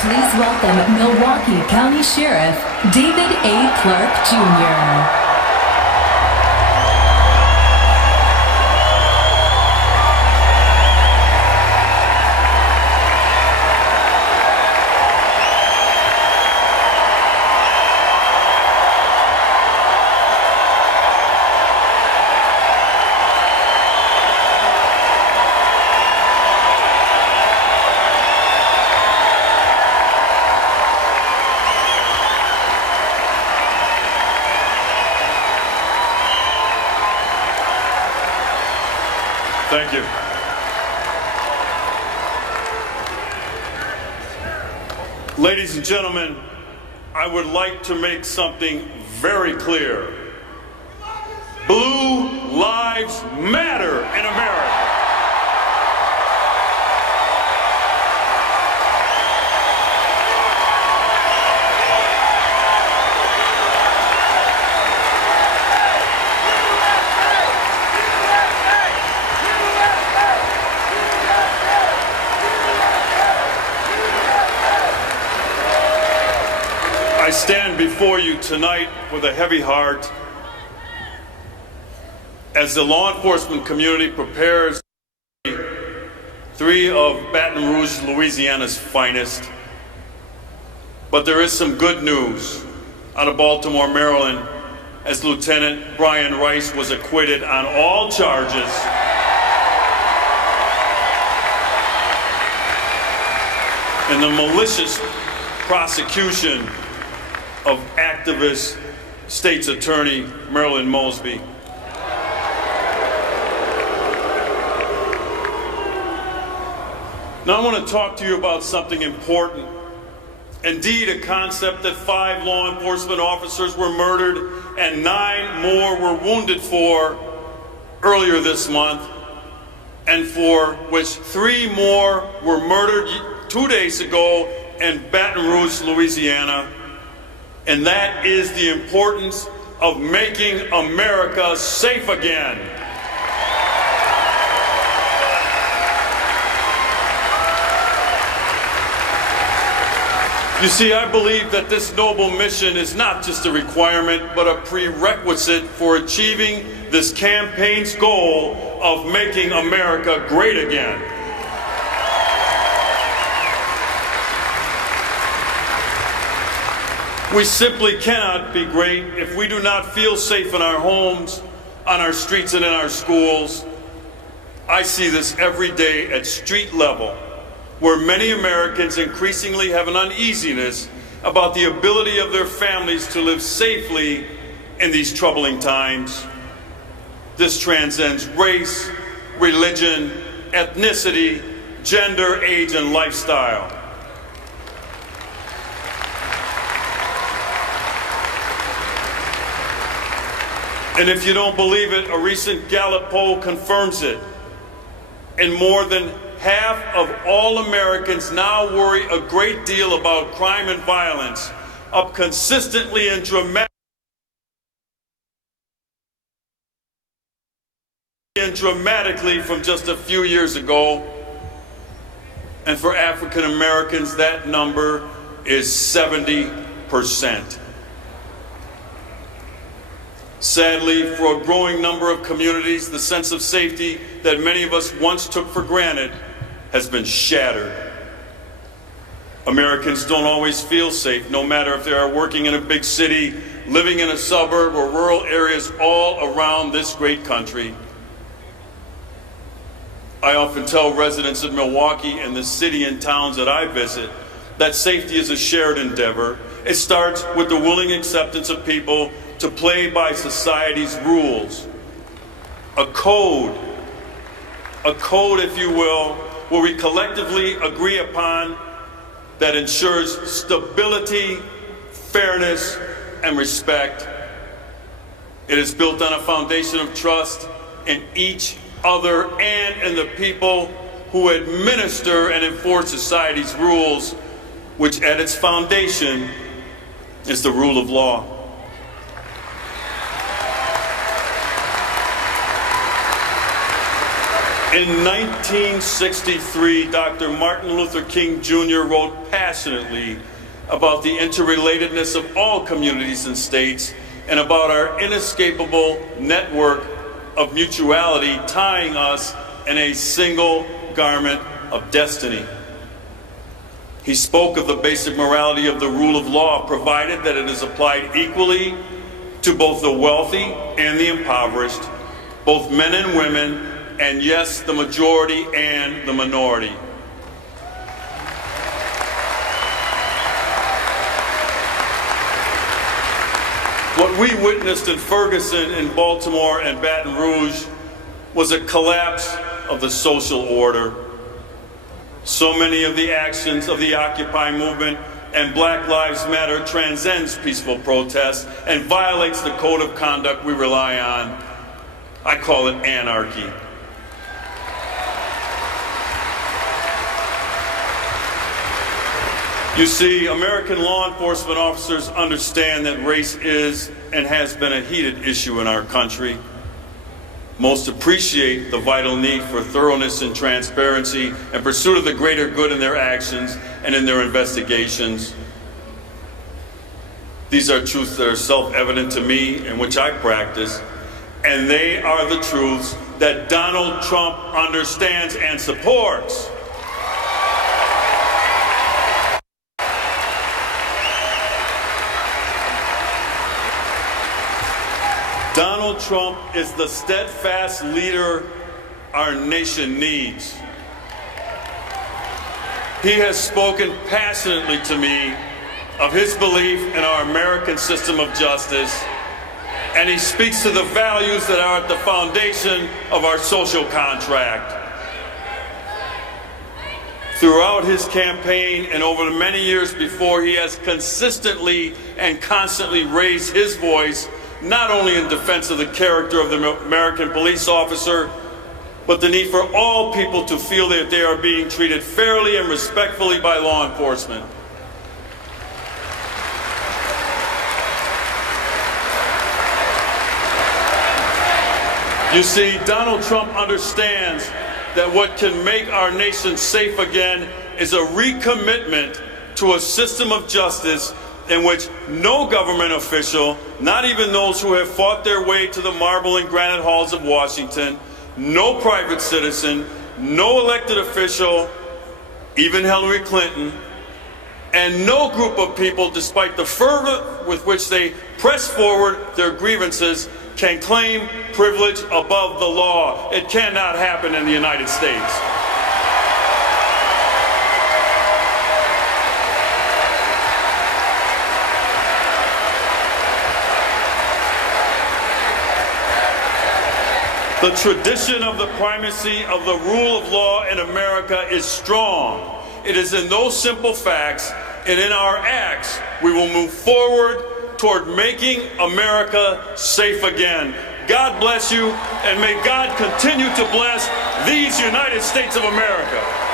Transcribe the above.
Please welcome Milwaukee County Sheriff David A. Clarke, Jr. Thank you. Ladies and gentlemen, I would like to make something very clear. Blue lives matter in America. I stand before you tonight with a heavy heart as the law enforcement community prepares three of Baton Rouge, Louisiana's finest. But there is some good news out of Baltimore, Maryland, as Lieutenant Brian Rice was acquitted on all charges. In the malicious prosecution of activist State's Attorney Marilyn Mosby. Now I want to talk to you about something important. Indeed, a concept that 5 law enforcement officers were murdered and 9 more were wounded for earlier this month, and for which 3 more were murdered 2 days ago in Baton Rouge, Louisiana. And that is the importance of making America safe again. You see, I believe that this noble mission is not just a requirement, but a prerequisite for achieving this campaign's goal of making America great again. We simply cannot be great if we do not feel safe in our homes, on our streets, and in our schools. I see this every day at street level, where many Americans increasingly have an uneasiness about the ability of their families to live safely in these troubling times. This transcends race, religion, ethnicity, gender, age, and lifestyle. And if you don't believe it, a recent Gallup poll confirms it. And more than half of all Americans now worry a great deal about crime and violence, up consistently and dramatically from just a few years ago. And for African Americans, that number is 70%. Sadly, for a growing number of communities, the sense of safety that many of us once took for granted has been shattered. Americans don't always feel safe, no matter if they are working in a big city, living in a suburb, or rural areas all around this great country. I often tell residents of Milwaukee and the city and towns that I visit that safety is a shared endeavor. It starts with the willing acceptance of people to play by society's rules. A code, if you will, where we collectively agree upon that ensures stability, fairness, and respect. It is built on a foundation of trust in each other and in the people who administer and enforce society's rules, which at its foundation is the rule of law. In 1963, Dr. Martin Luther King Jr. wrote passionately about the interrelatedness of all communities and states and about our inescapable network of mutuality tying us in a single garment of destiny. He spoke of the basic morality of the rule of law, provided that it is applied equally to both the wealthy and the impoverished, both men and women, and yes, the majority and the minority. What we witnessed in Ferguson, in Baltimore, and Baton Rouge was a collapse of the social order. So many of the actions of the Occupy movement and Black Lives Matter transcends peaceful protest and violates the code of conduct we rely on. I call it anarchy. You see, American law enforcement officers understand that race is and has been a heated issue in our country. Most appreciate the vital need for thoroughness and transparency and pursuit of the greater good in their actions and in their investigations. These are truths that are self-evident to me and which I practice, and they are the truths that Donald Trump understands and supports. Donald Trump is the steadfast leader our nation needs. He has spoken passionately to me of his belief in our American system of justice, and he speaks to the values that are at the foundation of our social contract. Throughout his campaign and over the many years before, he has consistently and constantly raised his voice, not only in defense of the character of the American police officer, but the need for all people to feel that they are being treated fairly and respectfully by law enforcement. You see, Donald Trump understands that what can make our nation safe again is a recommitment to a system of justice in which no government official, not even those who have fought their way to the marble and granite halls of Washington, no private citizen, no elected official, even Hillary Clinton, and no group of people, despite the fervor with which they press forward their grievances, can claim privilege above the law. It cannot happen in the United States. The tradition of the primacy of the rule of law in America is strong. It is in those simple facts and in our acts we will move forward toward making America safe again. God bless you, and may God continue to bless these United States of America.